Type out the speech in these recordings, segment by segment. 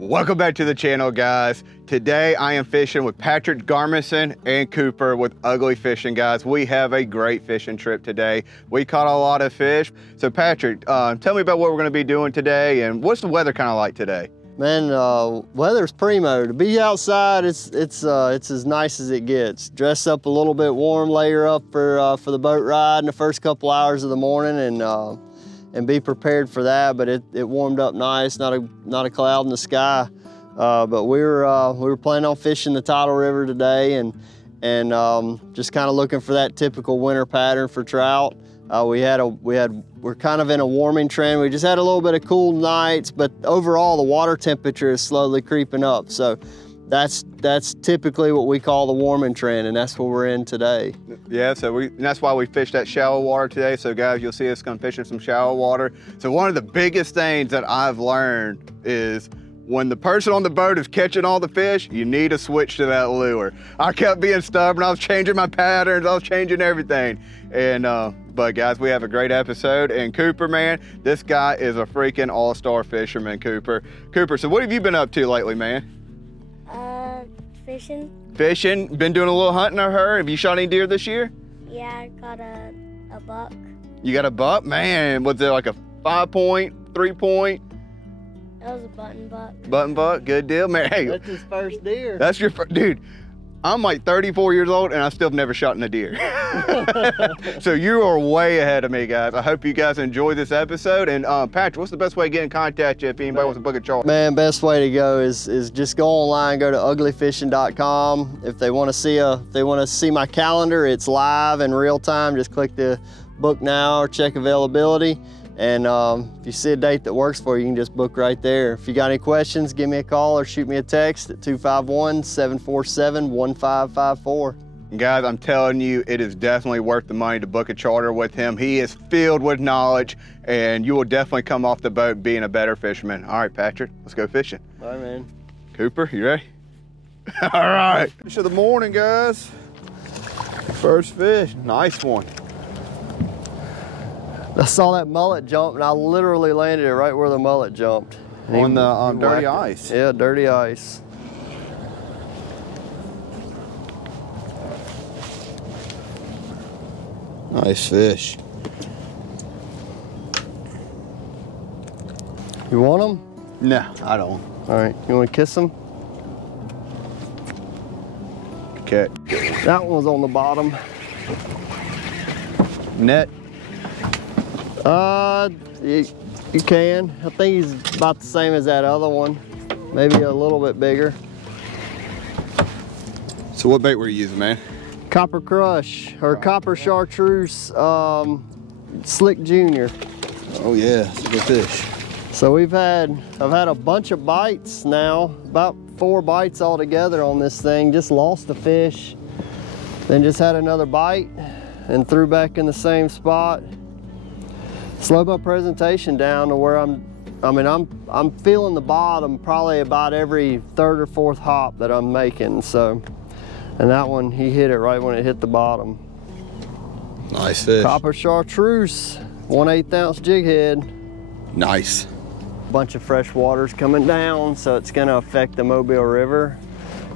Welcome back to the channel, guys. Today I am fishing with Patrick Garmison and Cooper with Ugly Fishing, guys. We have a great fishing trip today. We caught a lot of fish. So Patrick, tell me about what we're gonna be doing today and what's the weather kind of like today? Man, weather's primo. To be outside, it's as nice as it gets. Dress up a little bit warm, layer up for the boat ride in the first couple hours of the morning, and be prepared for that. But it warmed up nice, not a cloud in the sky. But we were planning on fishing the tidal river today, and just kind of looking for that typical winter pattern for trout. We're kind of in a warming trend. We just had a little bit of cool nights, but overall the water temperature is slowly creeping up. So that's typically what we call the warming trend, and that's what we're in today. Yeah, and that's why we fished that shallow water today. So guys, you'll see us come fishing some shallow water. So one of the biggest things that I've learned is when the person on the boat is catching all the fish, you need to switch to that lure. I kept being stubborn. I was changing my patterns. I was changing everything. But guys, we have a great episode. And Cooper, man, this guy is a freaking all-star fisherman, Cooper. Cooper, so what have you been up to lately, man? Fishing. Fishing? Been doing a little hunting, I heard. Have you shot any deer this year? Yeah, I got a buck. You got a buck? Man, was it like a 5-point, 3-point? That was a button buck. Button buck, good deal, man. Hey, That's his first deer. that's your first, dude. I'm like 34 years old and I still have never shot in a deer. So you are way ahead of me, guys. I hope you guys enjoy this episode. And Patrick, what's the best way to get in contact if anybody wants to book a charter? Man, best way to go is just go online, go to uglyfishing.com. If they want to see my calendar, it's live in real time. Just click the book now or check availability. And if you see a date that works for you, you can just book right there. If you got any questions, give me a call or shoot me a text at 251-747-1554. Guys, I'm telling you, it is definitely worth the money to book a charter with him. He is filled with knowledge, and you will definitely come off the boat being a better fisherman. All right, Patrick, let's go fishing. All right, man. Cooper, you ready? All right. Fish of the morning, guys. First fish, nice one. I saw that mullet jump, and I literally landed it right where the mullet jumped. On the dirty ice. Yeah, dirty ice. Nice fish. You want them? No, I don't. All right, you want to kiss them? Okay. That one was on the bottom. Net. You can. I think he's about the same as that other one. Maybe a little bit bigger. So what bait were you using, man? Copper Crush, or Copper Chartreuse Slick Junior. Oh yeah, it's a good fish. So I've had a bunch of bites now, about 4 bites altogether on this thing. Just lost a fish, then just had another bite and threw back in the same spot. Slowed my presentation down to where I'm feeling the bottom probably about every 3rd or 4th hop that I'm making. So, and that one, he hit it right when it hit the bottom. Nice fish. Copper Chartreuse, 1/8 ounce jig head. Nice. Bunch of fresh water's coming down, so it's gonna affect the Mobile River.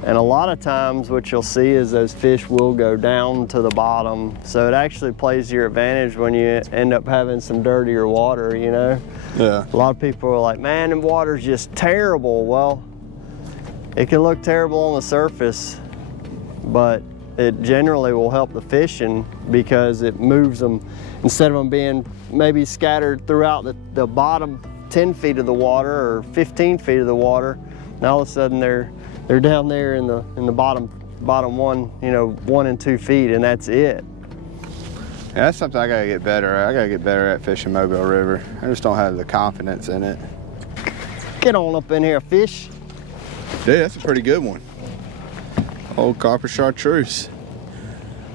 And a lot of times what you'll see is those fish will go down to the bottom. So it actually plays to your advantage when you end up having some dirtier water, you know? Yeah. A lot of people are like, man, the water's just terrible. Well, it can look terrible on the surface, but it generally will help the fishing because it moves them. Instead of them being maybe scattered throughout the bottom 10 feet of the water or 15 feet of the water, now all of a sudden they're down there in the bottom one, 1 and 2 feet, and that's it. Yeah, that's something I gotta get better at. I gotta get better at fishing Mobile River. I just don't have the confidence in it. Get on up in here, fish. Dude, that's a pretty good one. Old Copper Chartreuse.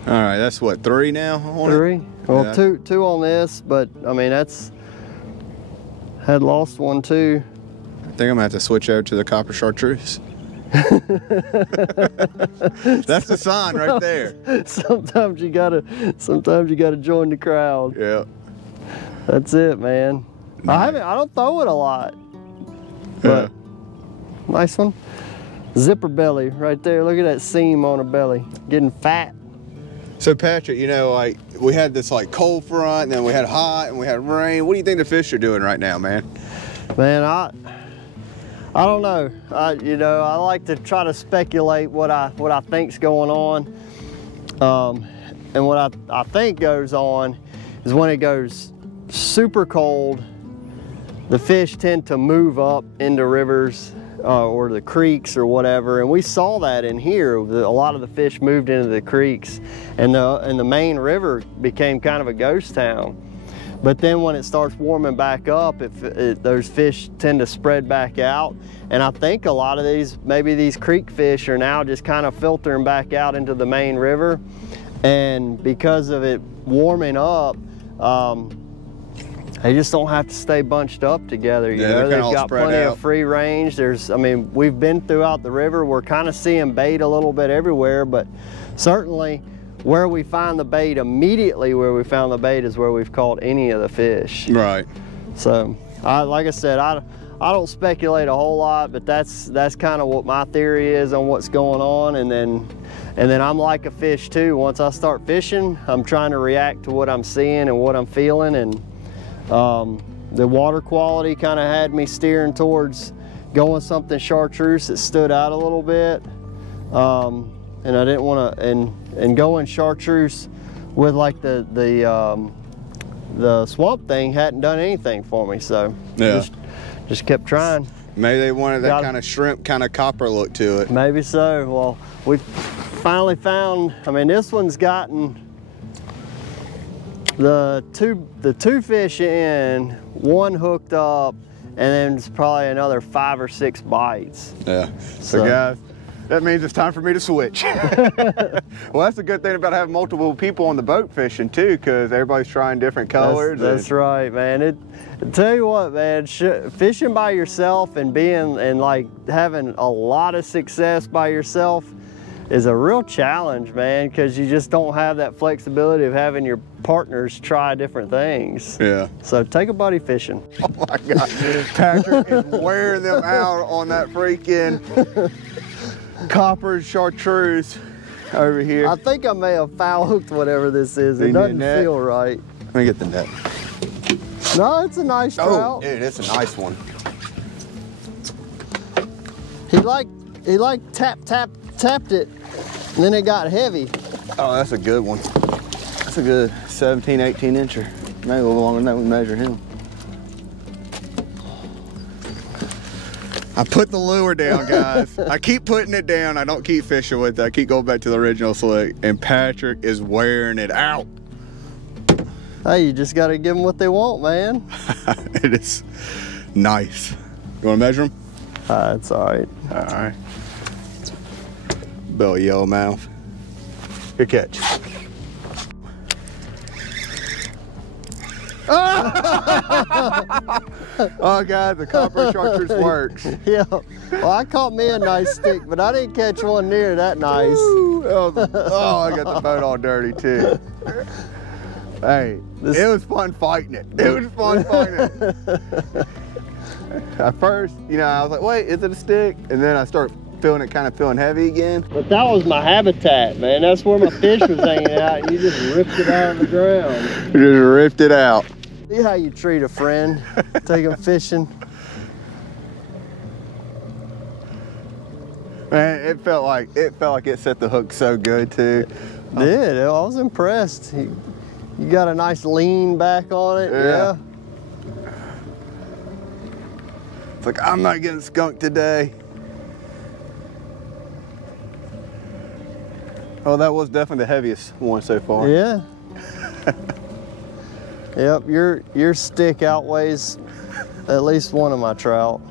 All right, that's what, 3 now on 3? it? Well, Yeah. two on this, but I mean, had lost one too. I think I'm gonna have to switch over to the Copper Chartreuse. That's the sign right there. Sometimes you gotta join the crowd. Yeah. That's it, man. I don't throw it a lot, but Nice one. Zipper belly right there. Look at that seam on her belly. Getting fat. So Patrick, you know, like we had this like cold front, and then we had hot, and we had rain. What do you think the fish are doing right now, man? Man, I don't know. You know, I like to try to speculate what I think's going on. And what I think goes on is when it goes super cold, the fish tend to move up into rivers or the creeks or whatever, and we saw that in here. A lot of the fish moved into the creeks, and the main river became kind of a ghost town. But then when it starts warming back up, those fish tend to spread back out, and I think a lot of maybe these creek fish are now just kind of filtering back out into the main river, and because of it warming up, they just don't have to stay bunched up together. You know, they've got plenty of free range. I mean, we've been throughout the river. We're kind of seeing bait a little bit everywhere, but certainly where we find the bait, immediately where we found the bait is where we've caught any of the fish. Right. So, like I said, I don't speculate a whole lot, but that's kind of what my theory is on what's going on. And then I'm like a fish too. Once I start fishing, I'm trying to react to what I'm seeing and what I'm feeling, and the water quality kind of had me steering towards going something chartreuse that stood out a little bit, and I didn't want to, and going chartreuse with like the swamp thing hadn't done anything for me, so yeah, just kept trying. Maybe they wanted that kind of shrimp, kind of copper look to it. Maybe so. Well, we finally found, I mean, this one's gotten the two fish in, one hooked up, and then it's probably another 5 or 6 bites. Yeah. So guys, that means it's time for me to switch. Well, that's the good thing about having multiple people on the boat fishing too, because everybody's trying different colors. That's right, man. Tell you what, man, fishing by yourself and like having a lot of success by yourself is a real challenge, man, because you just don't have that flexibility of having your partners try different things. Yeah. So take a buddy fishing. Oh my God, Patrick is wearing them out on that freaking copper chartreuse over here. I think I may have foul hooked whatever this is. It doesn't feel right. Let me get the net. No, it's a nice trout. Oh, dude, it's a nice one. He like tapped it, and then it got heavy. Oh, that's a good one. That's a good 17, 18 incher. Maybe a little longer than that. We measure him. I put the lure down, guys. I keep putting it down. I don't keep fishing with it. I keep going back to the original slick, and Patrick is wearing it out. Hey, you just got to give them what they want, man. It is nice. You want to measure them? It's all right. All right. Belly yellow mouth. Good catch. Oh, God, the copper chartreuse works. Yeah. Well, I caught me a nice stick, but I didn't catch one near that nice. Oh, I got the boat all dirty, too. Hey, it was fun fighting it. It was fun fighting it. At first, you know, I was like, wait, is it a stick? And then I started feeling it kind of feeling heavy again. But that was my habitat, man. That's where my fish was hanging out, and you just ripped it out of the ground. You just ripped it out. See how you treat a friend, take them fishing. Man, it felt like it set the hook so good too. It did. I was impressed. You got a nice lean back on it. Yeah. It's like, I'm not getting skunked today. Oh, that was definitely the heaviest one so far. Yeah. Yep, your stick outweighs at least one of my trout.